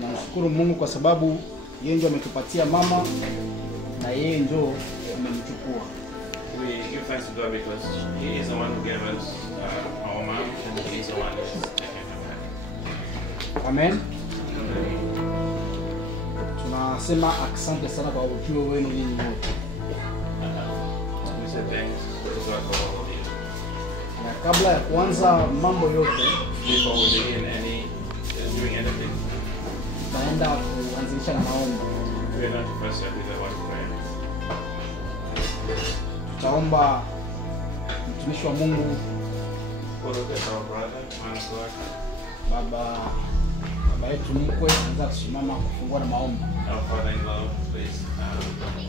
Namshukuru Mungu kwa sababu yeye ndio ametupatia mama na yeye ndio amemchukua. We give thanks to God because He is the one who gave us our mom, and He is the one who is taking her back. Amen. Tunasema asante sana kwa ujio wenu nyinyi wote. We say thanks to God for all of you. Na kabla ya kuanza mambo yote, Before we begin doing anything, naenda kuanzisha na maombi. we are going to first start with a word of prayer. Tutaomba mtumishi wa Mungu We'll look at our brother, man of God. baba yetu mkwe anza kusimama kufungua na maombi. Our father-in-law, please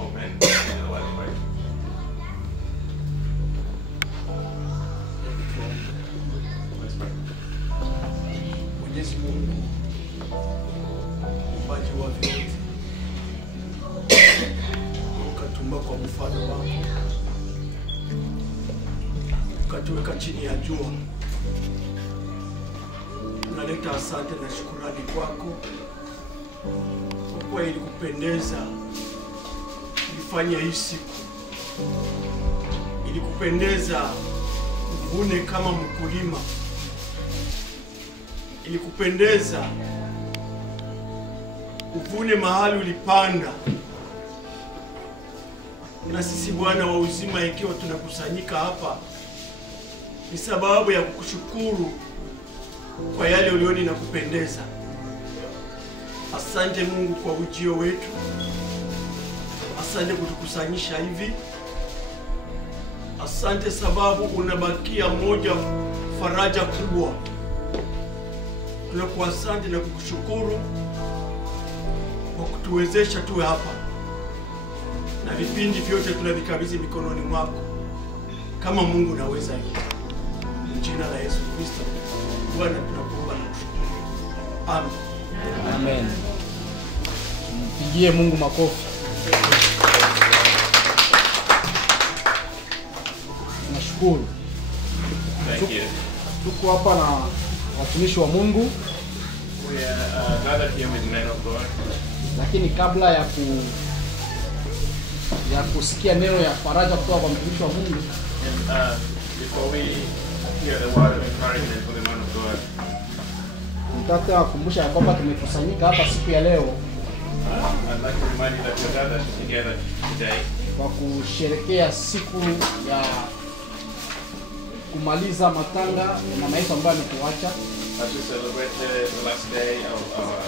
open the word of prayer. Let's pray. Mwenyezi Mungu, muumbaji wa vyote, ukatumba kwa mfano wako, ukatuweka chini ya jua. Tunaleta asante na shukrani kwako kwa kuwa ilikupendeza ulifanya hii siku, ilikupendeza uvune kama mkulima, ilikupendeza uvune mahali ulipanda. Na sisi Bwana wa uzima, ikiwa tunakusanyika hapa ni sababu ya kukushukuru kwa yale ulioni na kupendeza. Asante Mungu kwa ujio wetu. Asante kutukusanyisha hivi. Asante sababu unabakia moja faraja kubwa. Tunakuasante na kukushukuru kwa kutuwezesha tuwe hapa. Na vipindi vyote tunavikabidhi mikononi mwako. Kama Mungu naweza yote. Jina la Yesu Kristo. Bwana tunakuomba na kushukuru. Amen. Amen. Mpigie Mungu makofi. Nashukuru. Thank you. Tuko hapa na watumishi wa Mungu, We are gathered here with men of God. lakini kabla ya kusikia neno ya faraja kutoka kwa mtumishi wa Mungu, And before we hear the word of encouragement from the man of God, nataka kukumbusha ya kwamba tumekusanyika hapa siku ya leo I'd like to remind you that we're gathered together today kwa kusherekea siku ya kumaliza matanga ya mama yetu ambaye ametuacha. as we celebrate the last day of our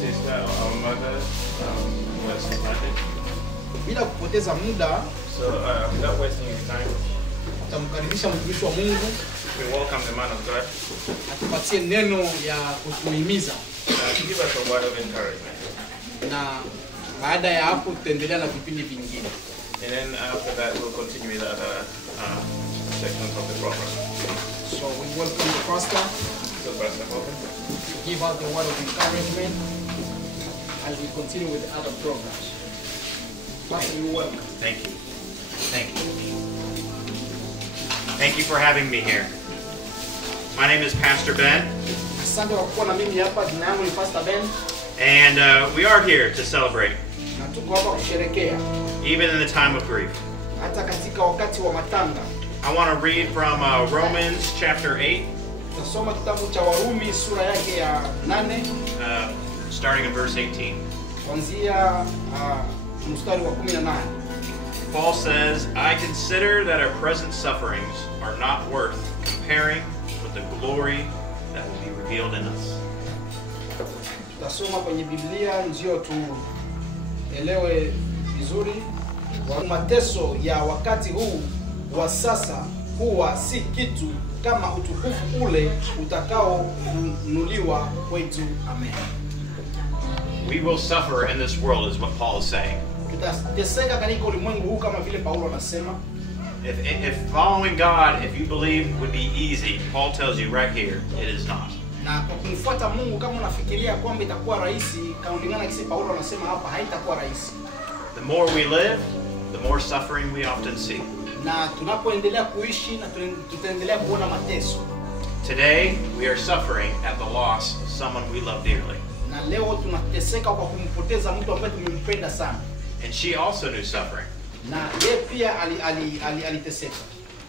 sister, our mother, who has departed. Bila kupoteza muda, So without wasting any time, tutamkaribisha mtumishi wa Mungu we welcome the man of God atupatie neno ya kutuhimiza, to give us a word of encouragement. na baada ya hapo tutaendelea na vipindi vingine. And then after that, we'll continue with other sections of the program. So we welcome the pastor So Pastor Hogan, to give out the word of encouragement as we continue with the other programs. Pastor, you're welcome. Thank you. Thank you. Thank you for having me here. My name is Pastor Ben, Asante kwa kuwa na mimi hapa. Jina langu ni Pastor Ben, and we are here to celebrate, na tuko hapa kusherekea even in the time of grief. hata katika wakati wa matanga. I want to read from Romans chapter 8, Tutasoma kitabu cha Warumi sura yake ya 8 starting at verse 18. kuanzia mstari wa 18. Paul says, I consider that our present sufferings are not worth comparing with the glory that will be revealed in us. Tutasoma kwenye Biblia ndio tuelewe vizuri. Mateso ya wakati huu wa sasa huwa si kitu kama utukufu ule utakaonunuliwa kwetu. Amen. We will suffer in this world is what Paul is saying. Tutateseka katika ulimwengu huu kama vile Paulo anasema. If following God, if you believe, would be easy, Paul tells you right here, it is not. Na kwa kumfuata Mungu kama unafikiria kwamba itakuwa rahisi, kulingana kisi Paulo anasema hapa, haitakuwa rahisi. The more we live, the more suffering we often see. Na tunapoendelea kuishi na tutaendelea kuona mateso. Today, we are suffering at the loss of someone we love dearly. Na leo tunateseka kwa kumpoteza mtu ambaye tumempenda sana. And she also knew suffering. Na yeye pia aliteseka.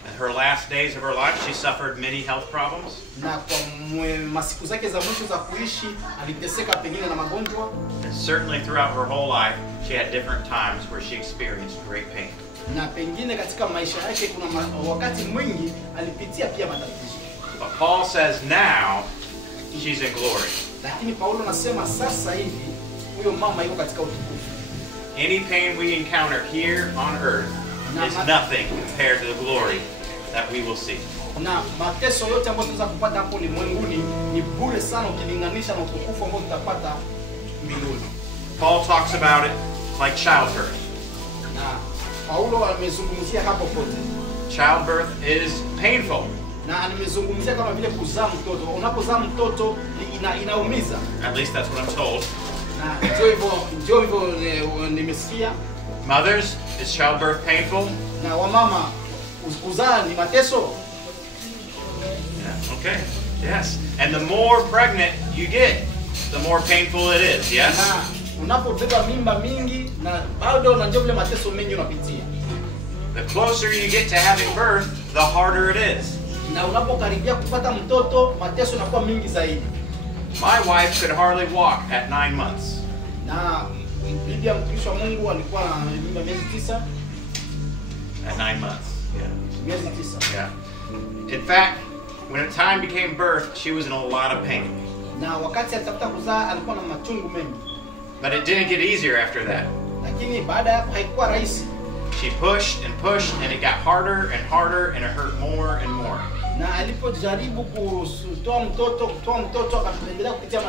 In her last days of her life, she suffered many health problems. Na kwa masiku zake za mwisho za kuishi aliteseka pengine na magonjwa. And certainly throughout her whole life, she had different times where she experienced great pain. Na pengine katika maisha yake kuna wakati mwingi alipitia pia matatizo. But Paul says now she's in glory. Lakini Paulo anasema sasa hivi huyo mama yuko katika utukufu. Any pain we encounter here on earth is nothing compared to the glory that we will see. Na mateso yote ambayo tunaweza kupata hapo ulimwenguni ni bure sana ukilinganisha na utukufu ambao tutapata mbinguni. Paul talks about it like childbirth. Na Paulo amezungumzia hapo pote. Childbirth is painful. Na amezungumzia kama vile kuzaa mtoto. Unapozaa mtoto inaumiza. At least that's what I'm told. Na ndio hivyo nimesikia. Mothers, is childbirth painful? Na wamama kuzaa ni mateso. Yeah, okay. Yes. And the more pregnant you get, the more painful it is. Yes. Na unapobeba mimba mingi na bado unajua vile mateso mengi unapitia. The closer you get to having birth, the harder it is. Na unapokaribia kupata mtoto, mateso yanakuwa mingi zaidi. My wife could hardly walk at 9 months. Na bibi ya mtumishi wa Mungu alikuwa na mimba miezi 9. At 9 months. Yeah. Miezi 9. Yeah. In fact, when the time became birth, she was in a lot of pain. Na wakati alitafuta kuzaa alikuwa na machungu mengi. But it didn't get easier after that. Lakini baada ya hapo haikuwa rahisi. She pushed and pushed, and it got harder and harder, and it hurt more and more. Na alipojaribu kutoa mtoto akaendelea kupitia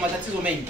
matatizo mengi.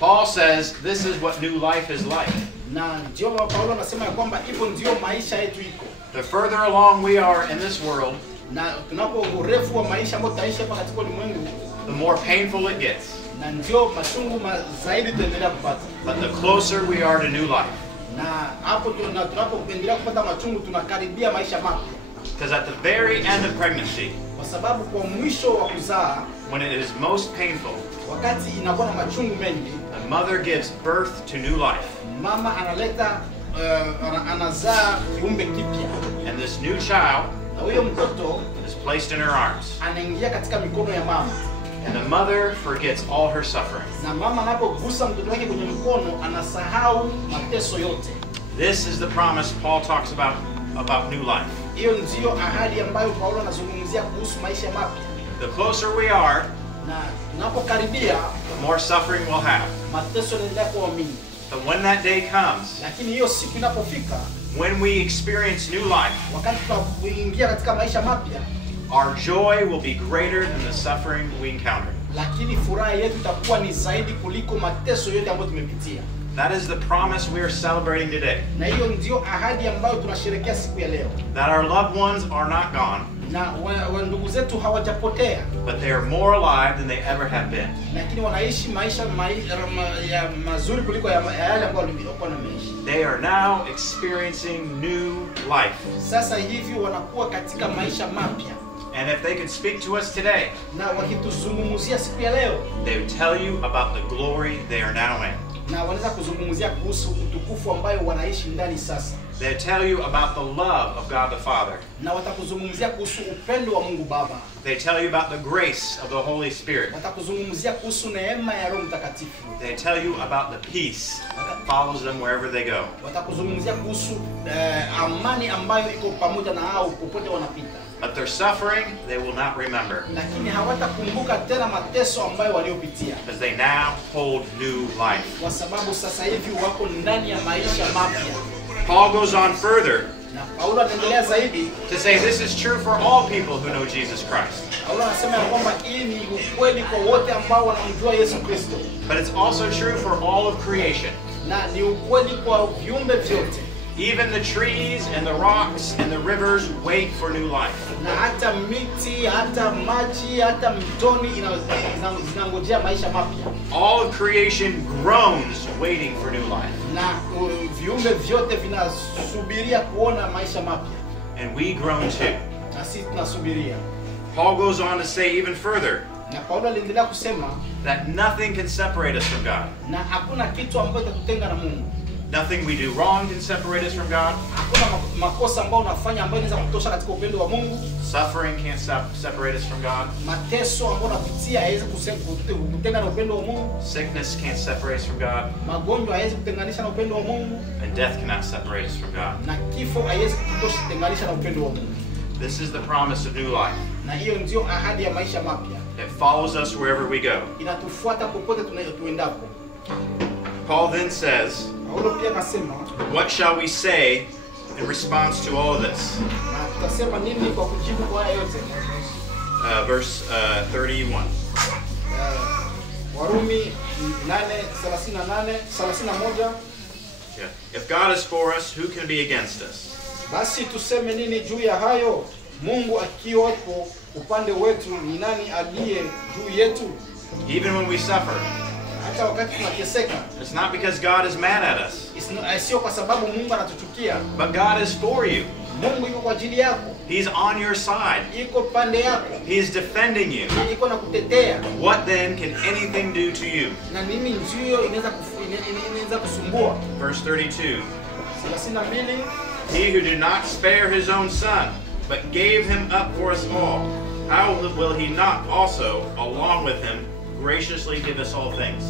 Paul says this is what new life is like. Na ndio Paulo anasema kwamba hivyo ndio maisha yetu iko. The further along we are in this world, na tunapo urefu wa maisha ambayo tutaishi hapa katika ulimwengu, the more painful it gets. Na ndio machungu zaidi tutaendelea kupata. But the closer we are to new life. Na hapo tunapoendelea kupata machungu tunakaribia maisha mapya. Because at the very end of pregnancy, kwa sababu kwa mwisho wa kuzaa, when it is most painful, wakati inakuwa na machungu mengi, the mother gives birth to new life. Mama analeta anazaa kiumbe kipya. And this new child na huyo mtoto is placed in her arms. Anaingia katika mikono ya mama. And the mother forgets all her suffering. Na mama anapogusa mtoto wake kwenye mkono anasahau mateso yote. This is the promise Paul talks about new life. Hiyo ndio ahadi ambayo Paulo anazungumzia kuhusu maisha mapya. The closer we are, na tunapokaribia, the more suffering we'll have. Mateso yanaendelea kuwa mingi. But when that day comes, lakini hiyo siku inapofika, when we experience new life, wakati tunapoingia katika maisha mapya, our joy will be greater than the suffering we encounter. Lakini furaha yetu itakuwa ni zaidi kuliko mateso yote ambayo tumepitia. That is the promise we are celebrating today. Na hiyo ndio ahadi ambayo tunasherehekea siku ya leo. That our loved ones are not gone. Na ndugu zetu hawajapotea. But they are more alive than they ever have been. Lakini wanaishi maisha mazuri kuliko yale ambayo walikuwa wanaishi. They are now experiencing new life. Sasa hivi wanakuwa katika maisha mapya. And if they could speak to us today, na wakituzungumzia siku ya leo, they would tell you about the glory they are now in. Na wanaweza kuzungumzia kuhusu utukufu ambayo wanaishi ndani sasa. They tell you about the love of God the Father. Na watakuzungumzia kuhusu upendo wa Mungu Baba. They tell you about the grace of the Holy Spirit. Watakuzungumzia kuhusu neema ya Roho Mtakatifu. They tell you about the peace that follows them wherever they go. Watakuzungumzia kuhusu amani ambayo iko pamoja na hao popote wanapita. But their suffering, they will not remember. Lakini hawatakumbuka tena mateso ambayo waliopitia. Because they now hold new life. Kwa sababu sasa hivi wako ndani ya maisha mapya. Paul goes on further na Paulo anaendelea zaidi to say this is true for all people who know Jesus Christ. Paulo anasema kwamba hii ni ukweli kwa wote ambao wanamjua Yesu Kristo. But it's also true for all of creation. Na ni ukweli kwa viumbe vyote. Even the trees and the rocks and the rivers wait for new life. Na hata miti, hata maji, hata mtoni zinangojea maisha mapya. All of creation groans waiting for new life. Na viumbe vyote vinasubiria kuona maisha mapya. And we groan too. Na sisi tunasubiria. Paul goes on to say even further. Na Paulo aliendelea kusema that nothing can separate us from God. na hakuna kitu ambacho kitatutenga na Mungu. Nothing we do wrong can separate us from God. Hakuna makosa ambayo unafanya ambayo inaweza kutosha katika upendo wa Mungu. Suffering can't separate us from God. Mateso ambayo unapitia haiwezi kutenga na upendo wa Mungu. Sickness can't separate us from God. Magonjwa haiwezi kutenganisha na upendo wa Mungu. And death cannot separate us from God. Na kifo haiwezi kutenganisha na upendo wa Mungu. This is the promise of new life. Na hiyo ndio ahadi ya maisha mapya. It follows us wherever we go. Inatufuata popote tuendapo. Paul then says, Paulo pia akasema, what shall we say in response to all of this? na tutasema nini kwa kujibu kwa haya yote? Verse 31. Warumi 8:31. Yeah. If God is for us, who can be against us? Basi tuseme nini juu ya hayo? Mungu akiwepo upande wetu, ni nani aliye juu yetu? Even when we suffer, Hata wakati tunateseka, it's not because God is mad at us, sio kwa sababu Mungu anatuchukia. but God is for you. Mungu yuko kwa ajili yako, He's on your side. yuko pande yako, He is defending you. yuko na kutetea. What then can anything do to you? Na nini ndio inaweza kusumbua? Verse 32. 32. He who did not spare his own son, but gave him up for us all, how will he not also, along with him, graciously give us all things?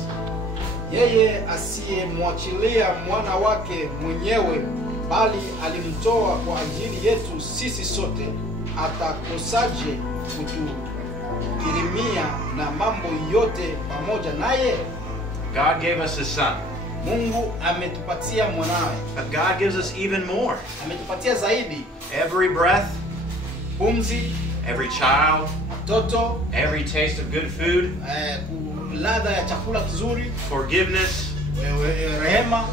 Yeye asiyemwachilia mwana wake mwenyewe, bali alimtoa kwa ajili yetu sisi sote, atakosaje kutukirimia na mambo yote pamoja naye? God gave us his son, Mungu ametupatia mwanawe, but God gives us even more. ametupatia zaidi. Every breath, Pumzi, every child, mtoto, every taste of good food, ladha ya chakula kizuri, forgiveness, rehema,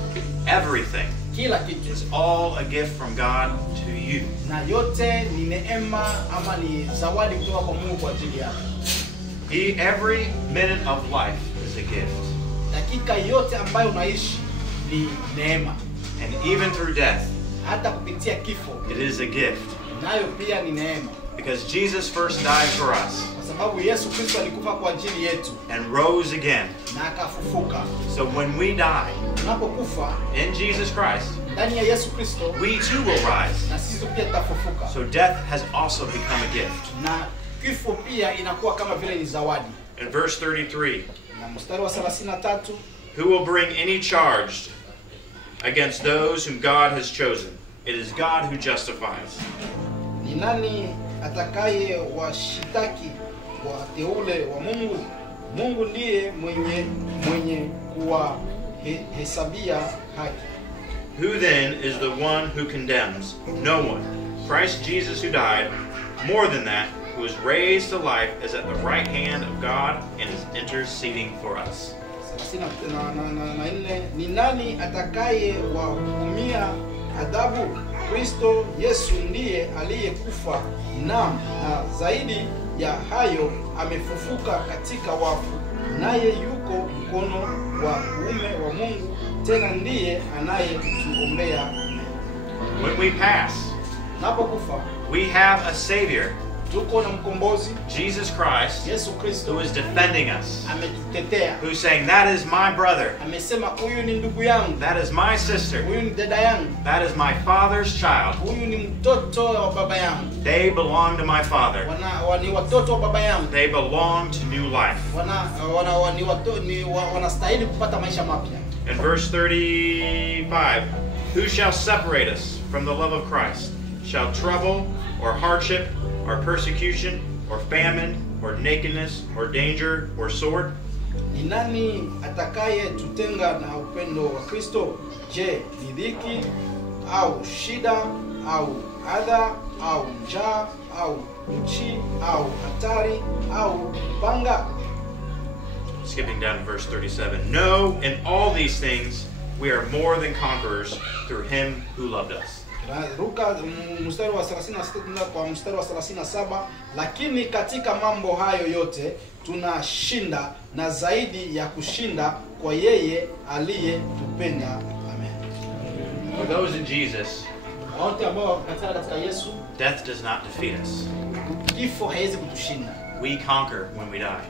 everything kila kitu. is all a gift from God to you. Na yote ni neema ama ni zawadi kutoka kwa Mungu kwa ajili yako. Every minute of life is a gift. Dakika yote ambayo unaishi ni neema. And even through death, Hata kupitia kifo it is a gift. nayo pia ni neema. Because Jesus first died for us Kwa sababu Yesu Kristo alikufa kwa ajili yetu and rose again. na akafufuka. So when we die Tunapokufa in Jesus Christ, ndani ya Yesu Kristo, we too will rise. na sisi pia tutafufuka. So death has also become a gift. Na kifo pia inakuwa kama vile ni zawadi. In verse 33, Na mstari wa 33, who will bring any charge against those whom God has chosen? It is God who justifies. ni nani atakaye washitaki wateule wa Mungu? Mungu ndiye mwenye kuwahesabia haki. Who then is the one who condemns? No one. Christ Jesus, who died, more than that, who was raised to life, is at the right hand of God and is interceding for us. 34, ni nani atakaye wahukumia adhabu? Kristo Yesu ndiye aliyekufa, na zaidi ya hayo amefufuka katika wafu, naye yuko mkono wa kuume wa Mungu, tena ndiye anayetuombea. When we pass, Napokufa we have a Savior, tuko na mkombozi Jesus Christ, Yesu Kristo, who is defending us, ametutetea. who's saying, that is my brother, Amesema huyu ni ndugu yangu, that is my sister, huyu ni dada yangu, that is my father's child. huyu ni mtoto wa baba yangu, They belong to my Father. ni watoto wa baba yangu, They belong to new life. wanastahili kupata maisha mapya. In verse 35, who shall separate us from the love of Christ? Shall trouble, or hardship, or persecution, or famine, or nakedness, or danger, or sword? Ni nani atakaye tutenga na upendo wa Kristo? Je, ni dhiki au shida au adha au njaa au uchi au hatari au upanga? Skipping down to verse 37. No, in all these things we are more than conquerors through him who loved us. Ruka mstari wa 36 kwa mstari wa 37, lakini katika mambo hayo yote tunashinda na zaidi ya kushinda kwa yeye aliyetupenda. Amen. For those in Jesus, Wote ambao katika Yesu, death does not defeat us. kifo haiwezi kutushinda. We conquer when we die.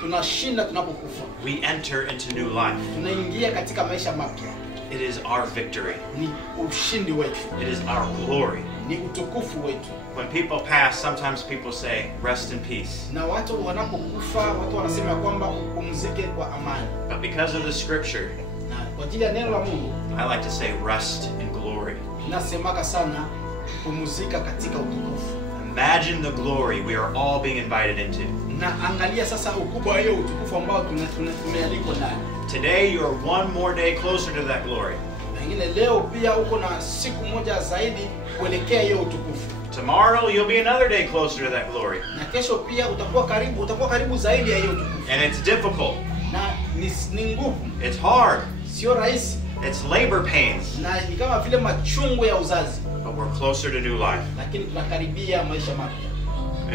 tunashinda tunapokufa. We enter into new life. Tunaingia katika maisha mapya. It is our victory. Ni ushindi wetu. It is our glory. Ni utukufu wetu. When people pass, sometimes people say, rest in peace. Na watu wanapokufa, watu wanasema kwamba upumzike kwa amani. But because of the scripture, Na kwa ajili ya neno la Mungu, I like to say rest in glory. nasemaka sana kupumzika katika utukufu. Imagine the glory we are all being invited into. Na angalia sasa ukubwa hiyo utukufu ambao tumealikwa ndani. Today you are one more day closer to that glory. Pengine leo pia uko na siku moja zaidi kuelekea hiyo utukufu. Tomorrow you'll be another day closer to that glory. Na kesho pia utakuwa karibu zaidi ya hiyo utukufu. And it's difficult. Na ni ngumu. It's hard. Sio rahisi. It's labor pains. Na ni kama vile machungu ya uzazi. But we're closer to new life. Lakini tunakaribia maisha mapya.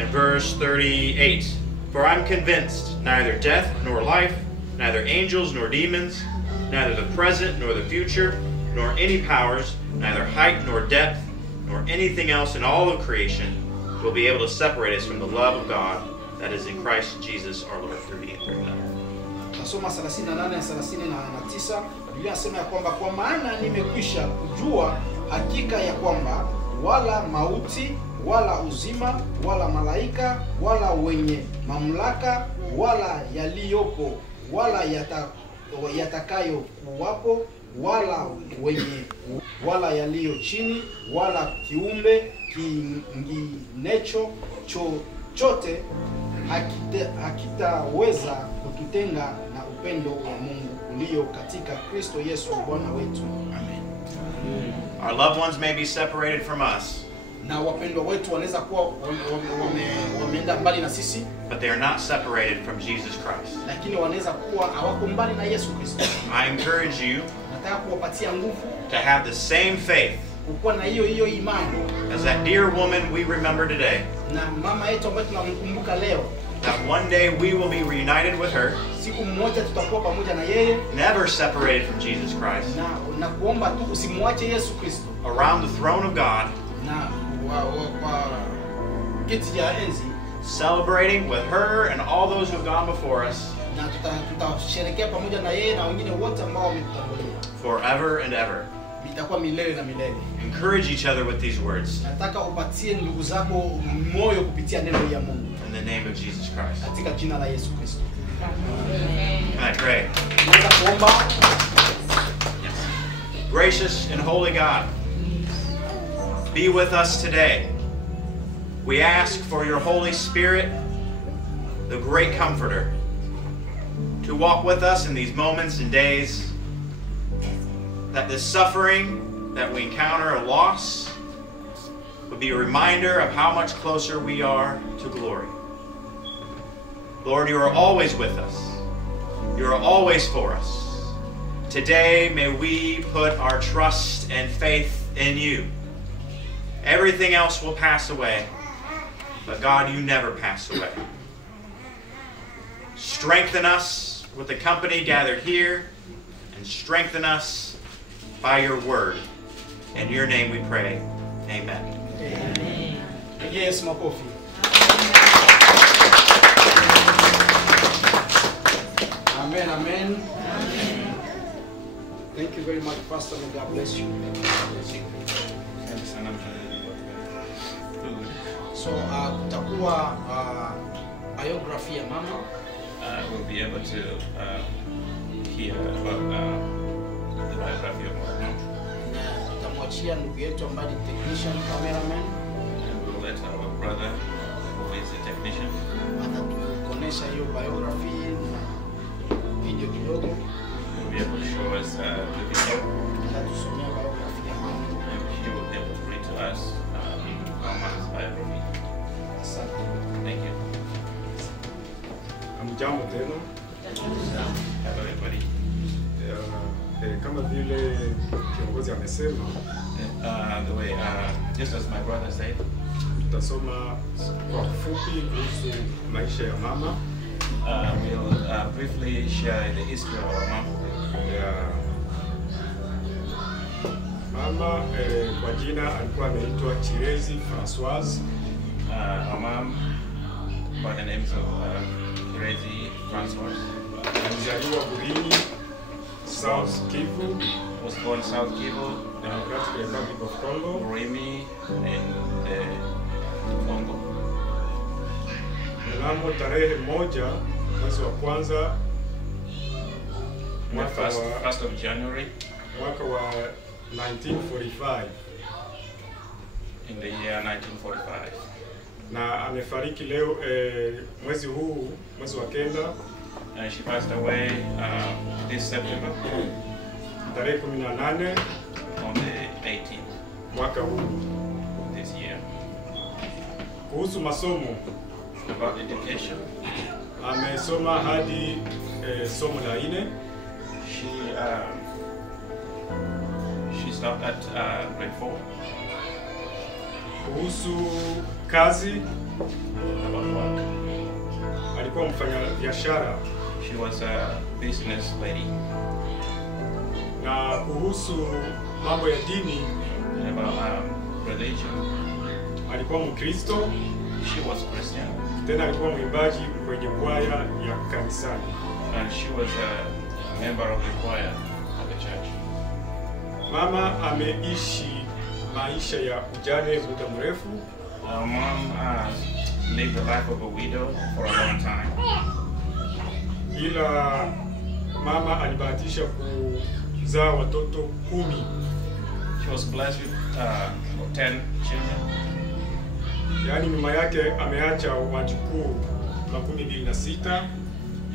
In verse 38, for I'm convinced neither death nor life, neither angels nor demons, neither the present nor the future, nor any powers, neither height nor depth, nor anything else in all of creation will be able to separate us from the love of God that is in Christ Jesus our Lord. 38:39. Nasoma 38 na 39. Biblia inasema ya kwamba kwa maana nimekwisha kujua hakika ya kwamba wala mauti wala uzima wala malaika wala wenye mamlaka wala yaliyopo wala yatakayo kuwapo wala wenye wala yaliyo chini wala kiumbe kinginecho chochote hakitaweza kututenga na upendo wa Mungu ulio katika Kristo Yesu Bwana wetu. Amen. Our loved ones may be separated from us, Na wapendwa wetu wanaweza kuwa wameenda mbali na sisi, but they are not separated from Jesus Christ. lakini wanaweza kuwa hawako mbali na Yesu Kristo. I encourage you Nataka kuwapatia nguvu to have the same faith kuwa na hiyo imani as that dear woman we remember today, na mama yetu ambaye tunamkumbuka leo. that one day we will be reunited with her, Siku mmoja tutakuwa pamoja na yeye, never separated from Jesus Christ, na kuomba tu usimwache Yesu Kristo around the throne of God, na wa kiti ya enzi, celebrating with her and all those who have gone before us na tutasherehekea pamoja na yeye na wengine wote ambao wametutangulia. forever and ever. Itakuwa milele na milele. Encourage each other with these words Nataka upatie ndugu zako moyo kupitia neno ya Mungu in the name of Jesus Christ. katika jina la Yesu Kristo. Can I pray? Naweza kuomba. Gracious and holy God, be with us today. We ask for your Holy Spirit, the great comforter, to walk with us in these moments and days, that this suffering that we encounter, a loss, would be a reminder of how much closer we are to glory. Lord, you are always with us. You are always for us. Today, may we put our trust and faith in you. Everything else will pass away, but God, you never pass away. Strengthen us with the company gathered here, and strengthen us by your word. In your name we pray. Amen. Pigia Yesu makofi. Amen, amen. Thank you very much, Pastor. May God bless you. So, kutakuwa biography ya mama. We'll be able to hear about the biography of my mom. Na tutamwachia ndugu yetu ambaye ni technician cameraman. And we'll let our brother, who is a technician, Atatuonesha hiyo biography na video kidogo. will be able to show us the video. Atatusomea biography ya mama. And he will be able to read to us our mom's biography. Asante. Thank you. Hamjambo tena. Hello everybody. Kama vile kiongozi amesema, The way, just as my brother said, tutasoma kwa ufupi kuhusu maisha ya mama. we'll briefly share the history of our mom. Mama kwa jina alikuwa anaitwa Chirezi Françoise. Our mom, by the names of Kirezi Francois. Alizaliwa Burini, South Kivu, Was born South Kivu, Democratic Republic of Congo. Remy, and Congo. Mnamo tarehe 1 mwezi wa kwanza mwaka wa 1st of January mwaka wa 1945, in the year 1945. na amefariki leo mwezi huu, mwezi wa kenda, And she passed away this September tarehe 18 on the 18th mwaka huu. this year. Kuhusu masomo, About education, amesoma hadi somo la 4. she stopped at grade 4. Kuhusu kazi, About work, alikuwa mfanya biashara. she was a business lady. Na kuhusu mambo ya dini, And about religion, alikuwa Mkristo, she was Christian, tena alikuwa mwimbaji kwenye kwaya ya kanisani. and she was a member of the choir of the church. Mama ameishi maisha ya ujane muda mrefu, Our mom lived the life of a widow for a long time. ila mama alibahatisha kuzaa watoto 10. She was blessed with 10 children, Yaani nyuma yake ameacha wajukuu 26.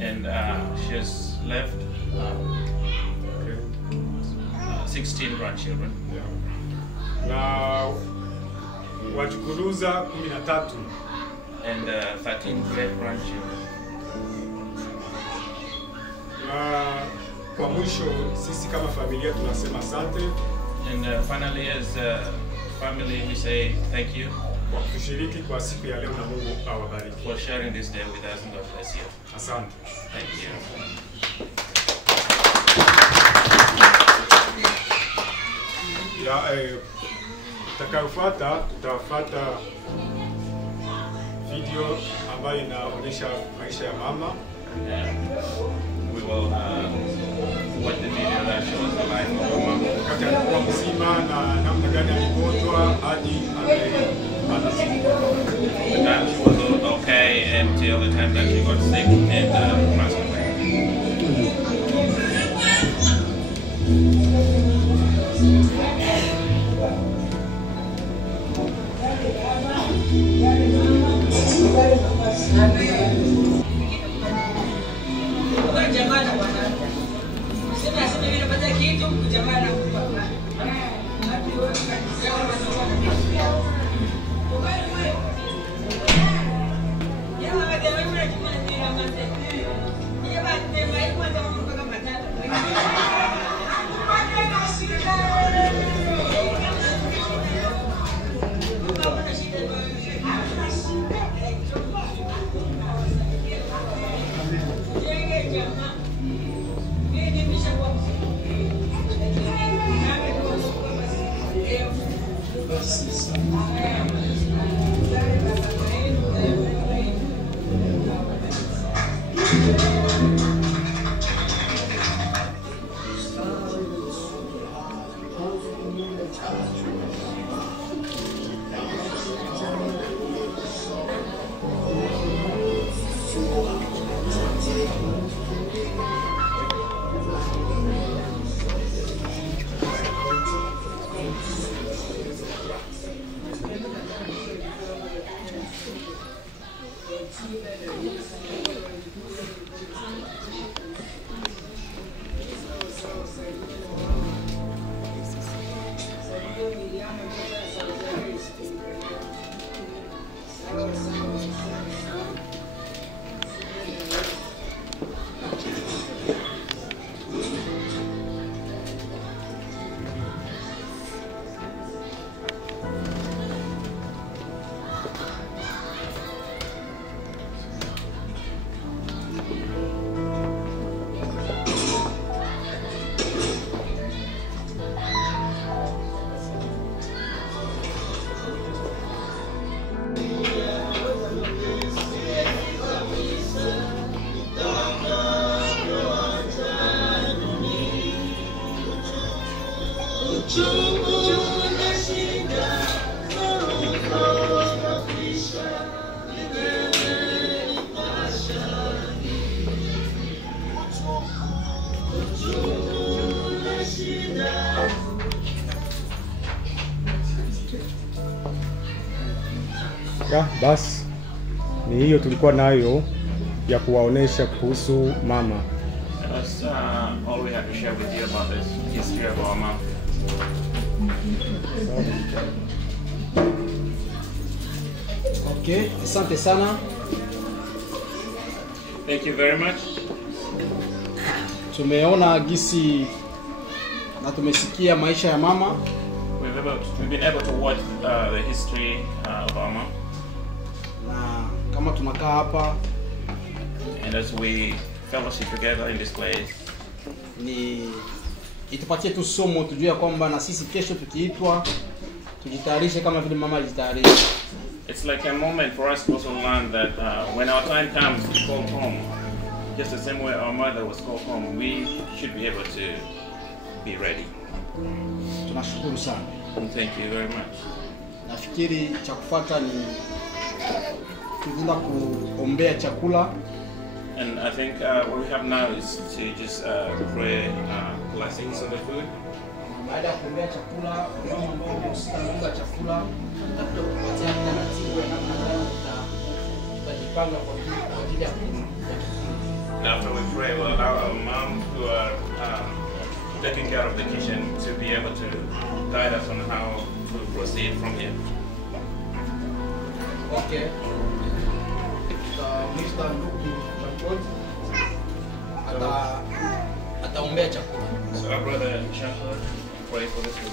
and she has left 16 grandchildren, Na wajukuluza 13. and 13 great grandchildren. Na kwa mwisho sisi kama familia tunasema asante And finally, as a family, we say thank you kwa kushiriki kwa siku ya leo, na Mungu awabariki. for sharing this day with us, and God bless you. Asante. Thank you. Ya takayofuata, tutafuata video ambayo inaonyesha maisha ya mama. We will watch the video that shows the life of our mom. Wakati alikuwa mzima na namna gani aligonjwa hadi amezikwa. The time she was okay until the time that she got sick and passed away. Ya, basi ni hiyo tulikuwa nayo ya kuwaonesha kuhusu mama. That's all we have to share with you about this history of our mom. Okay, asante sana. Thank you very much. Tumeona gisi na tumesikia maisha ya mama. We've been able to watch the history of our mom. Na kama tunakaa hapa And as we fellowship together in this place, ni itupatie tu somo tujue kwamba na sisi kesho tukiitwa tujitayarishe kama vile mama alijitayarisha. it's like a moment for us to also learn that when our time comes to call home, just the same way our mother was called home, we should be able to be ready. Tunashukuru sana. And thank you very much. Nafikiri cha kufuata ni tunaenda kuombea chakula. And I think what we have now is to just pray blessings on the food. Baada ya kuombea chakula, mama ambao msitaanza chakula, tutakupatia taratibu ya namna gani tutajipanga kwa ajili ya And after we pray, we'll allow our moms who are taking care of the kitchen to be able to guide us on how to proceed from here. Okay. Mr. Ndugu Chakoti ataombea chakula. So our brother Shahar, pray for this food.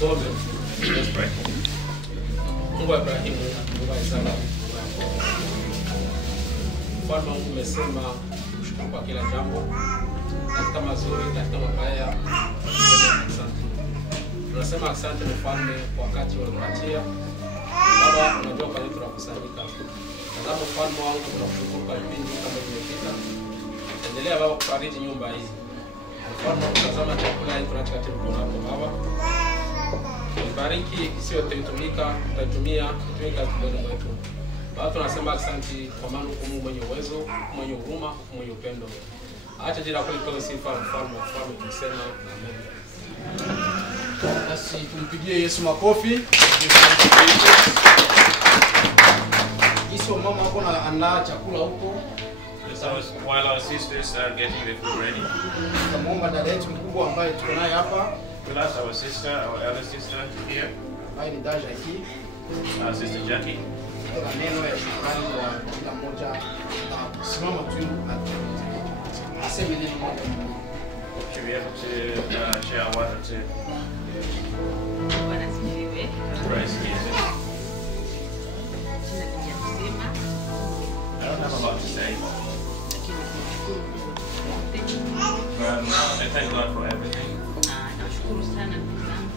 Let's pray. Mungu wa Ibrahimu, Mungu wa Isaka, Mfalme wangu umesema kushukuru kwa kila jambo, katika mazuri, katika mabaya, asante. Tunasema asante Mfalme kwa wakati uliopatia. Baba, unajua kwa nini tunakusanyika. Tazama Mfalme wangu, tunakushukuru kwa vipindi kama vimepita. Endelea Baba kufariji nyumba hii. Mfalme wangu, tazama chakula hii tunaacha katika mkono wako Baba. Bariki sio tutumika, tutatumia kutumika kidogo mwetu. Baba tunasema asante kwa maana uko Mungu mwenye uwezo, mwenye huruma, mwenye upendo. Acha jina lako lipewe sifa Mfalme, Mfalme tunasema amen. Basi tumpigie Yesu makofi. Yesu mama wako anaandaa chakula huko. So while our sisters are getting the food ready, Tunamuomba dada yetu mkubwa ambaye tuko naye hapa. we'll ask our sister, our elder sister here, Hai ni Daja hii. our sister Jackie, Kuna neno ya shukrani kwa kila mmoja. Simama tu aseme neno moja. to be able to share a word or two. Bwana asifiwe. Praise Jesus. Sina kitu ya kusema, I don't have a lot to say, lakini tunashukuru Mungu kwa yote. I thank God for everything. Nashukuru sana ndugu zangu.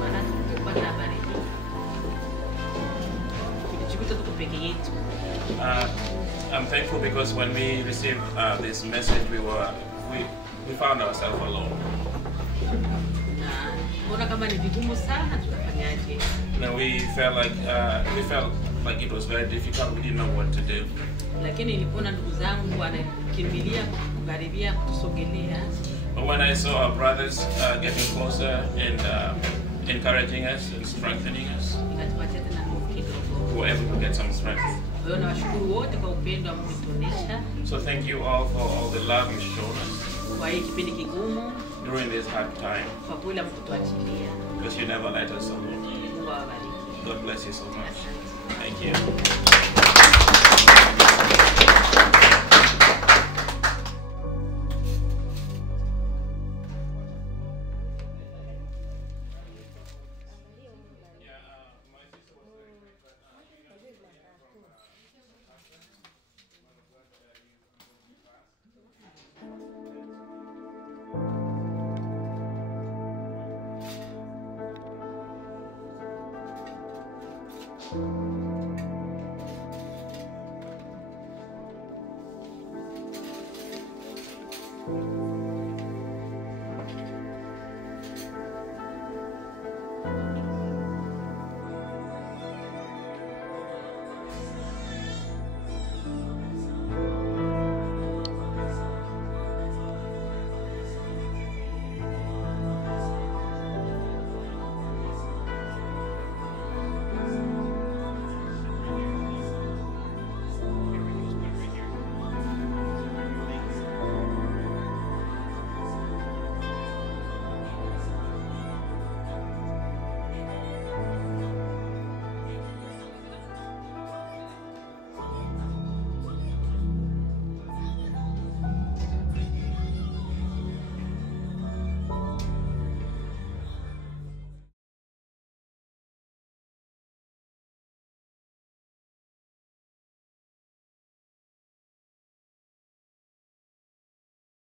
Maana tulipata habari hii. Tulijikuta tuko peke yetu. I'm thankful because when we received this message, we found ourselves alone. Na mbona kama ni vigumu sana tutafanyaje? And we felt like it was very difficult. We didn't know what to do. Lakini nilipoona ndugu zangu wanakimbilia kukaribia kutusogelea, But when I saw our brothers getting closer and encouraging us and strengthening us, nikatupatia tena nguvu kidogo. we were able to get some strength. Kwa hiyo nawashukuru wote kwa upendo ambao mmetuonesha So thank you all for all the love you showed us kwa hii kipindi kigumu, during this hard time, kwa kweli hamkutuachilia. because you never let us alone. Mungu awabariki. God bless you so much. Asante. Thank you. Amen.